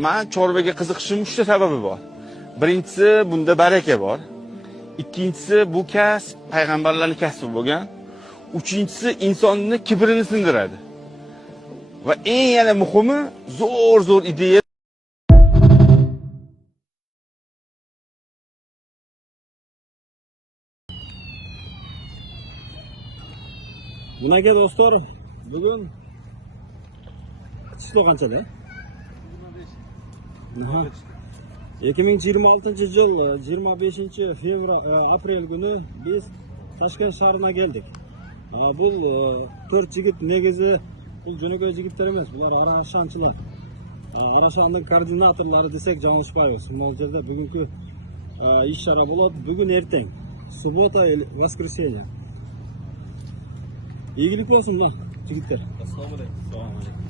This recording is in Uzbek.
Men chorvaga qiziqishim uchta sababi bor. Birinchisi, bunda baraka bor. Ikkinchisi, bu kasb payg'ambarlarning kasbi bo'lgan. Uchinchisi, insonni kibrini sindiradi. Va eng yana muhimi, zo'r ideya. Bunaqa do'stlar, bugun qishloq qanchada? 2026-yil 25-aprel kuni biz Toshkent shahriga keldik. Bu 4 yigit negizi bu jo'nagoy yigitlar emas, bular Arashanchilar. Arashanning koordinatorlari desak yanglishmaymiz. Mo'ljada bugungi ish shara bo'ladi, bugun ertang. Subota, воскресенье. İyilik olsun lan yigitler. Assalomu alaykum.